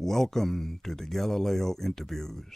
Welcome to the Galileo interviews.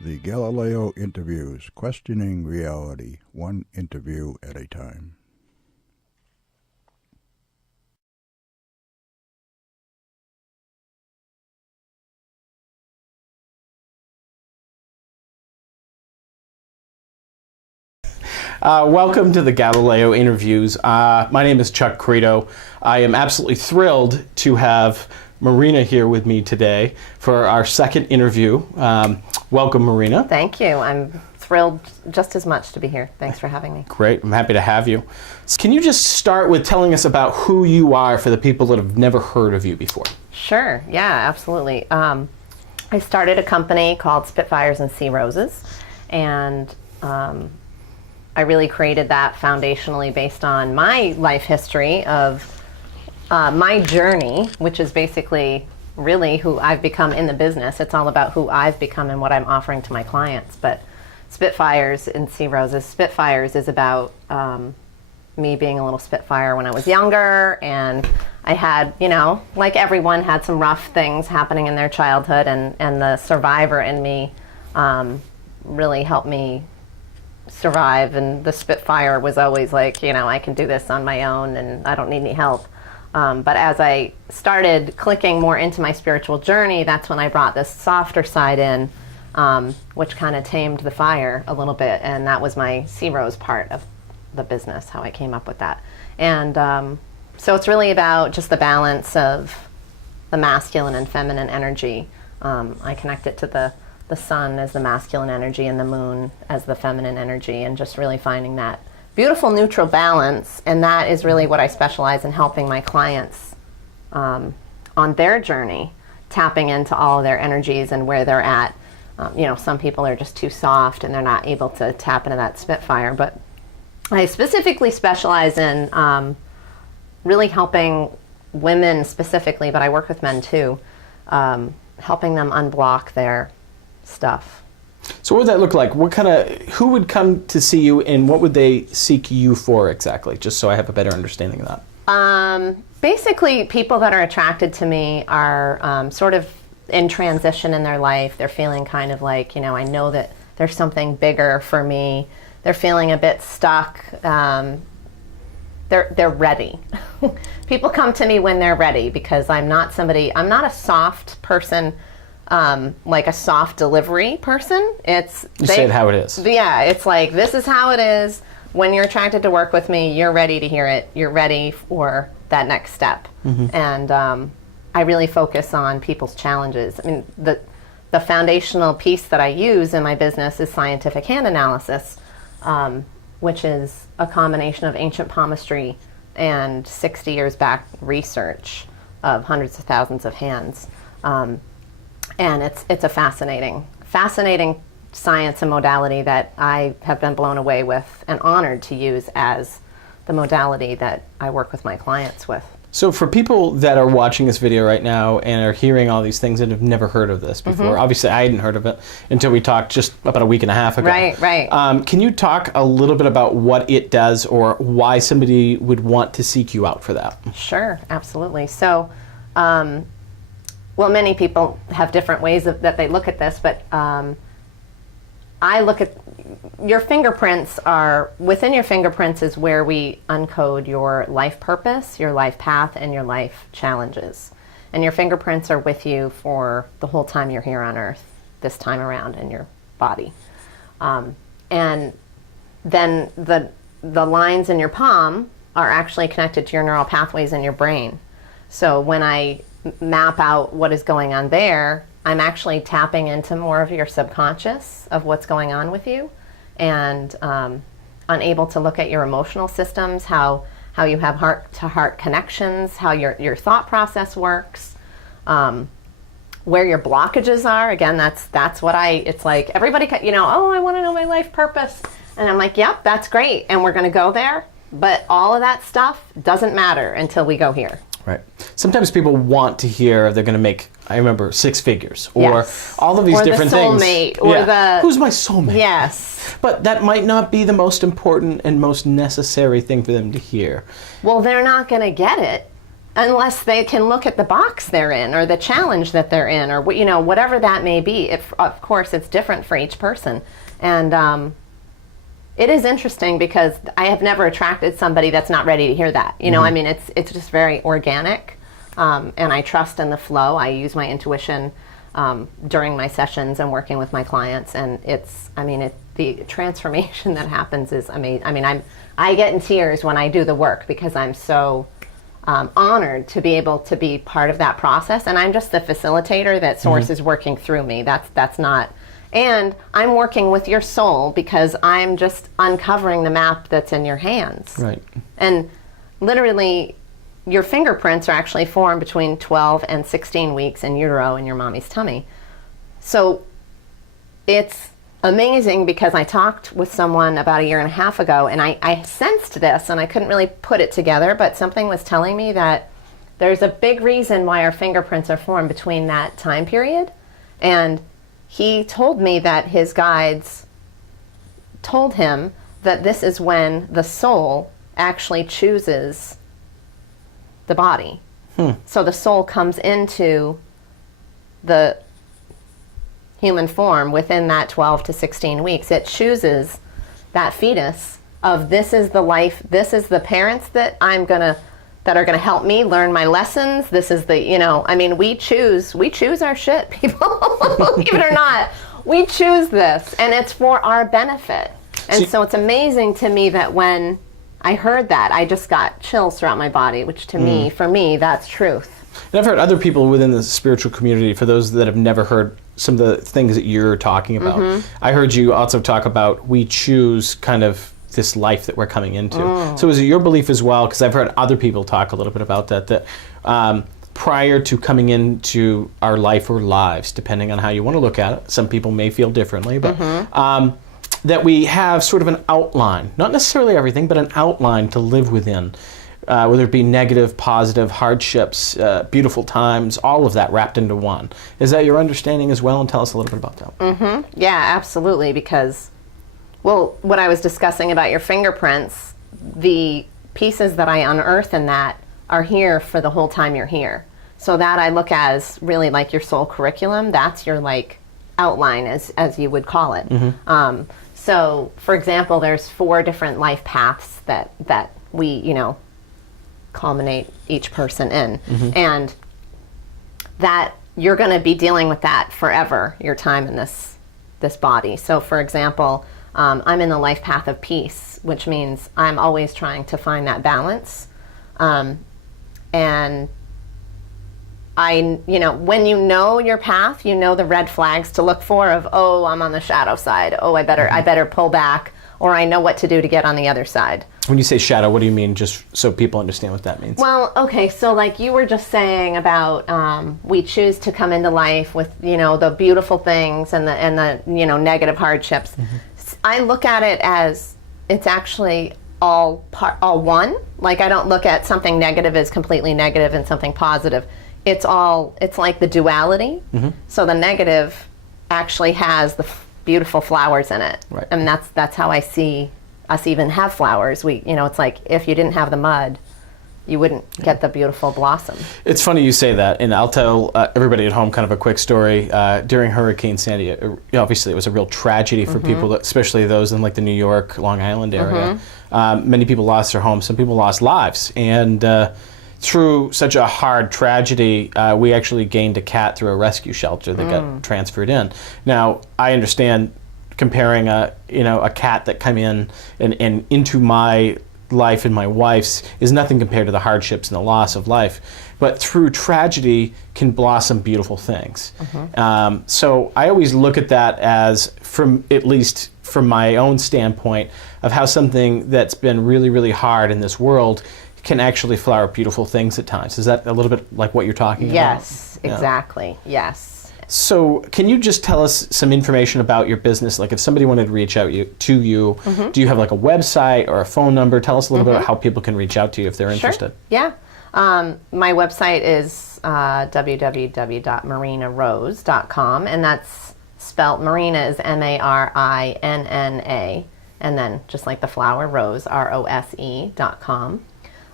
The Galileo interviews, questioning reality, one interview at a time. Welcome to the Galileo interviews. My name is Chuck Credo. I am absolutely thrilled to have Marina here with me today for our second interview. Welcome, Marina. Thank you. I'm thrilled just as much to be here. Thanks for having me. Great. I'm happy to have you. Can you just start with telling us about who you are for the people that have never heard of you before? Sure. Yeah, absolutely. I started a company called Spitfires and Sea Roses, and I really created that foundationally based on my life history of my journey, which is basically really who I've become in the business. It's all about who I've become and what I'm offering to my clients. But Spitfires and Sea Roses, Spitfires is about me being a little Spitfire when I was younger, and I had, like everyone, had some rough things happening in their childhood, and the survivor in me really helped me survive, and the Spitfire was always like, I can do this on my own and I don't need any help. But as I started clicking more into my spiritual journey, that's when I brought this softer side in, which kind of tamed the fire a little bit, and that was my Sea Rose part of the business, how I came up with that. And so it's really about just the balance of the masculine and feminine energy. I connect it to the sun as the masculine energy and the moon as the feminine energy, and just really finding that beautiful neutral balance. And that is really what I specialize in, helping my clients on their journey, tapping into all of their energies and where they're at. Some people are just too soft and they're not able to tap into that Spitfire, but I specifically specialize in really helping women specifically, but I work with men too, helping them unblock their stuff. So what would that look like? Who would come to see you, and what would they seek you for exactly? Just so I have a better understanding of that. Basically, people that are attracted to me are sort of in transition in their life. They're feeling kind of like, I know that there's something bigger for me. They're feeling a bit stuck. They're ready. People come to me when they're ready, because I'm not a soft person. Like a soft delivery person. You say it how it is. Yeah, it's like, this is how it is. When you're attracted to work with me, you're ready to hear it. You're ready for that next step. Mm-hmm. And I really focus on people's challenges. I mean, the foundational piece that I use in my business is scientific hand analysis, which is a combination of ancient palmistry and 60 years back research of hundreds of thousands of hands. And it's a fascinating science and modality that I have been blown away with and honored to use as the modality that I work with my clients with. So for people that are watching this video right now and are hearing all these things and have never heard of this before, mm-hmm. Obviously I hadn't heard of it until we talked just about a week and a half ago. Right. Can you talk a little bit about what it does, or why somebody would want to seek you out for that? Sure, absolutely. So, well, many people have different ways that they look at this, but I look at your fingerprints within your fingerprints is where we uncode your life purpose, your life path, and your life challenges. And your fingerprints are with you for the whole time you're here on Earth, this time around in your body. And then the lines in your palm are actually connected to your neural pathways in your brain. So when I map out what is going on there, I'm actually tapping into more of your subconscious of what's going on with you, and unable to look at your emotional systems, how you have heart-to-heart connections, how your thought process works, where your blockages are. Again, that's what it's like everybody, oh, I want to know my life purpose. And I'm like, yep, that's great. And we're going to go there. But all of that stuff doesn't matter until we go here. Right. Sometimes people want to hear they're going to make, I remember, 6 figures, or all of these different things. Or the soulmate, or the... Who's my soulmate? Yes. But that might not be the most important and most necessary thing for them to hear. Well, they're not going to get it unless they can look at the box they're in, or the challenge that they're in, or whatever that may be. Of course, it's different for each person. And it is interesting because I have never attracted somebody that's not ready to hear that. I mean, it's just very organic, and I trust in the flow. I use my intuition during my sessions and working with my clients, and the transformation that happens is amazing. I mean, I get in tears when I do the work because I'm so honored to be able to be part of that process, and I'm just the facilitator that Source is working through me. That's not. And I'm working with your soul because I'm just uncovering the map that's in your hands. Right. And literally, your fingerprints are actually formed between 12 and 16 weeks in utero in your mommy's tummy. So it's amazing because I talked with someone about 1.5 years ago, and I sensed this, and I couldn't really put it together, but something was telling me that there's a big reason why our fingerprints are formed between that time period. And he told me that his guides told him that this is when the soul actually chooses the body. So the soul comes into the human form within that 12 to 16 weeks. It chooses that fetus of, this is the life, this is the parents that that are going to help me learn my lessons. This is the, we choose our shit, people. Believe it or not, we choose this, and it's for our benefit. And so it's amazing to me that when I heard that, I just got chills throughout my body, which to me, for me, that's truth. And I've heard other people within the spiritual community, for those that have never heard some of the things that you're talking about, I heard you also talk about we choose kind of this life that we're coming into. So is it your belief as well, because I've heard other people talk a little bit about that prior to coming into our life or lives, depending on how you want to look at it, some people may feel differently, but that we have sort of an outline, not necessarily everything, but an outline to live within, whether it be negative, positive, hardships, beautiful times, all of that wrapped into one. Is that your understanding as well? And tell us a little bit about that. Yeah, absolutely, because what I was discussing about your fingerprints, the pieces that I unearth in that are here for the whole time you're here. So that I look as really like your soul curriculum. That's your outline, as you would call it. So, for example, there's 4 different life paths that we, culminate each person in. And that you're going to be dealing with that forever, your time in this body. So, for example, I'm in the life path of peace, which means I'm always trying to find that balance. And when you know your path, you know the red flags to look for of, oh, I'm on the shadow side. Oh, I better pull back, or I know what to do to get on the other side. When you say shadow, what do you mean, just so people understand what that means? Well, okay, so like you were just saying about we choose to come into life with, the beautiful things and the negative hardships. I look at it as it's actually all one. Like, I don't look at something negative as completely negative and something positive. It's like the duality. So the negative actually has the beautiful flowers in it. Right. And that's how I see us even have flowers. It's like if you didn't have the mud, you wouldn't get the beautiful blossom. It's funny you say that, and I'll tell everybody at home kind of a quick story. During Hurricane Sandy, obviously it was a real tragedy for people, especially those in the New York, Long Island area. Many people lost their homes, some people lost lives, and through such a hard tragedy, we actually gained a cat through a rescue shelter that got transferred in. Now, I understand comparing a cat that come in and into my life and my wife's is nothing compared to the hardships and the loss of life. But through tragedy can blossom beautiful things. So I always look at that as, at least from my own standpoint, of how something that's been really, really hard in this world can actually flower beautiful things at times. Is that a little bit like what you're talking about? Yes, exactly. Yes. So can you just tell us some information about your business? Like if somebody wanted to reach out to you, do you have like a website or a phone number? Tell us a little bit about how people can reach out to you if they're interested. Yeah. My website is www.marinarose.com, and that's spelt Marina is Marinna, and then just like the flower, Rose, ROSE.com.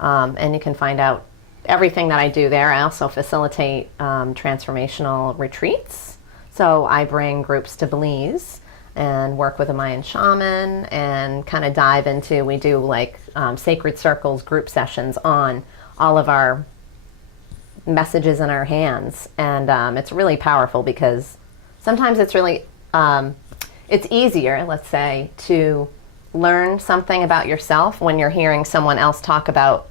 And you can find out everything that I do there. I also facilitate transformational retreats. So I bring groups to Belize and work with a Mayan shaman and kind of dive into, we do like sacred circles, group sessions on all of our messages in our hands. And it's really powerful because sometimes it's really, it's easier, let's say, to learn something about yourself when you're hearing someone else talk about,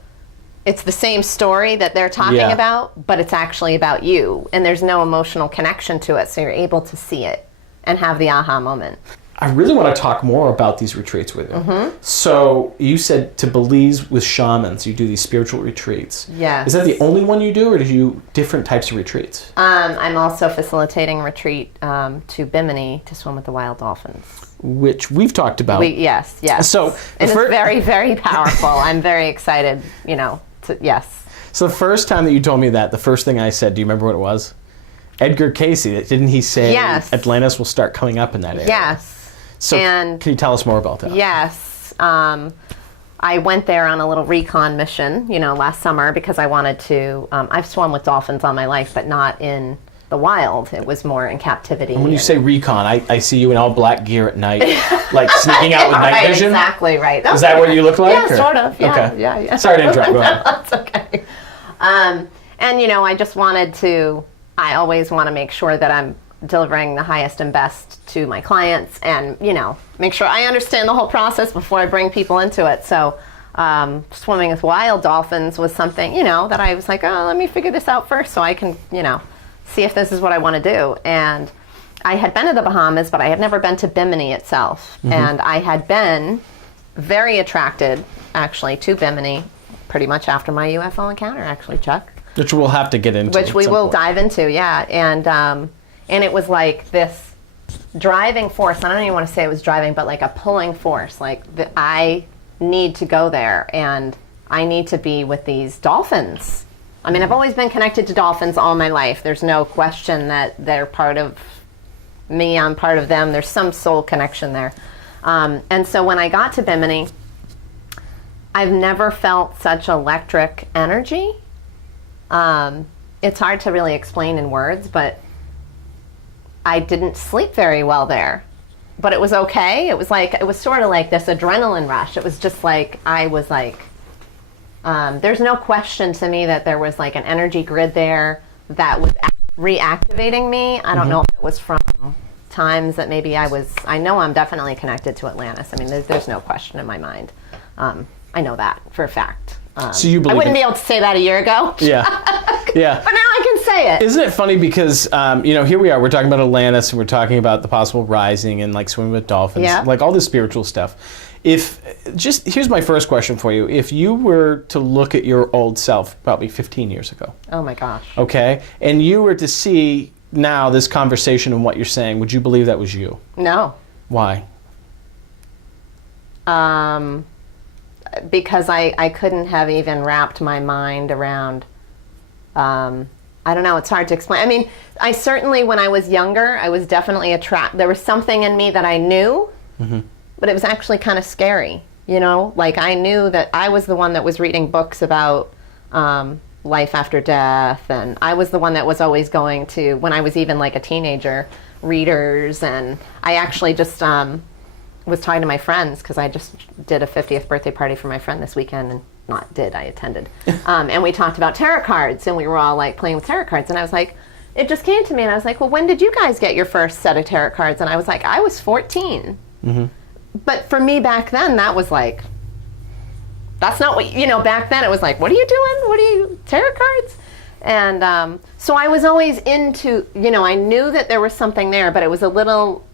it's the same story that they're talking about, but it's actually about you. And there's no emotional connection to it, so you're able to see it and have the aha moment. I really want to talk more about these retreats with you. So you said to Belize with shamans, you do these spiritual retreats. Yes. Is that the only one you do, or do you do different types of retreats? I'm also facilitating a retreat to Bimini to swim with the wild dolphins. Which we've talked about. Yes. So and it's very, very powerful. I'm very excited, yes. So the first time that you told me that, the first thing I said, do you remember what it was? Edgar Casey, didn't he say Atlantis will start coming up in that area? Yes. So can you tell us more about that? Yes. I went there on a little recon mission, last summer because I wanted to, I've swum with dolphins all my life, but not in the wild. It was more in captivity. And when you say recon, I see you in all black gear at night, like sneaking out with night vision? Exactly, right. Is that what you look like? Yeah, sort of. Yeah, okay. Yeah. Sorry to interrupt. Go ahead. That's okay. And, I just I always want to make sure that I'm delivering the highest and best to my clients and, make sure I understand the whole process before I bring people into it. So swimming with wild dolphins was something, that I was like, oh, let me figure this out first so I can, see if this is what I want to do. And I had been to the Bahamas, but I had never been to Bimini itself. And I had been very attracted, actually, to Bimini pretty much after my UFO encounter, actually, Chuck. Which we'll have to get into. Which we will dive into, yeah. And it was like this driving force. I don't even want to say it was driving, but like a pulling force. Like I need to go there, and I need to be with these dolphins. I mean, I've always been connected to dolphins all my life. There's no question that they're part of me, I'm part of them. There's some soul connection there. And so when I got to Bimini, I've never felt such electric energy. It's hard to really explain in words, but I didn't sleep very well there. But it was okay. It was sort of like this adrenaline rush. It was just like, I was like, there's no question to me that there was like an energy grid there that was reactivating me. I don't know if it was from times that maybe I know I'm definitely connected to Atlantis. I mean, there's no question in my mind. I know that for a fact. So you believe I wouldn't be able to say that a year ago. Yeah. Yeah. But now I can say it. Isn't it funny because, here we are, we're talking about Atlantis and we're talking about the possible rising and like swimming with dolphins, like all this spiritual stuff. Here's my first question for you. If you were to look at your old self, probably 15 years ago. Oh my gosh. Okay. And you were to see now this conversation and what you're saying, would you believe that was you? No. Why? Because I couldn't have even wrapped my mind around, I don't know, it's hard to explain. I mean, I certainly, when I was younger, I was definitely attracted. There was something in me that I knew, but it was actually kind of scary, Like I knew that I was the one that was reading books about life after death, and I was the one that was always going to, when I was even like a teenager, readers, and I actually just was talking to my friends because I just did a 50th birthday party for my friend this weekend, and I attended. And we talked about tarot cards, and we were all like playing with tarot cards, and I was like, it just came to me, and I was like, well, when did you guys get your first set of tarot cards? And I was like, I was 14. But for me back then, that was like, that's not what, back then it was like, what are you doing? What are you, tarot cards? And so I was always into, I knew that there was something there, but it was a little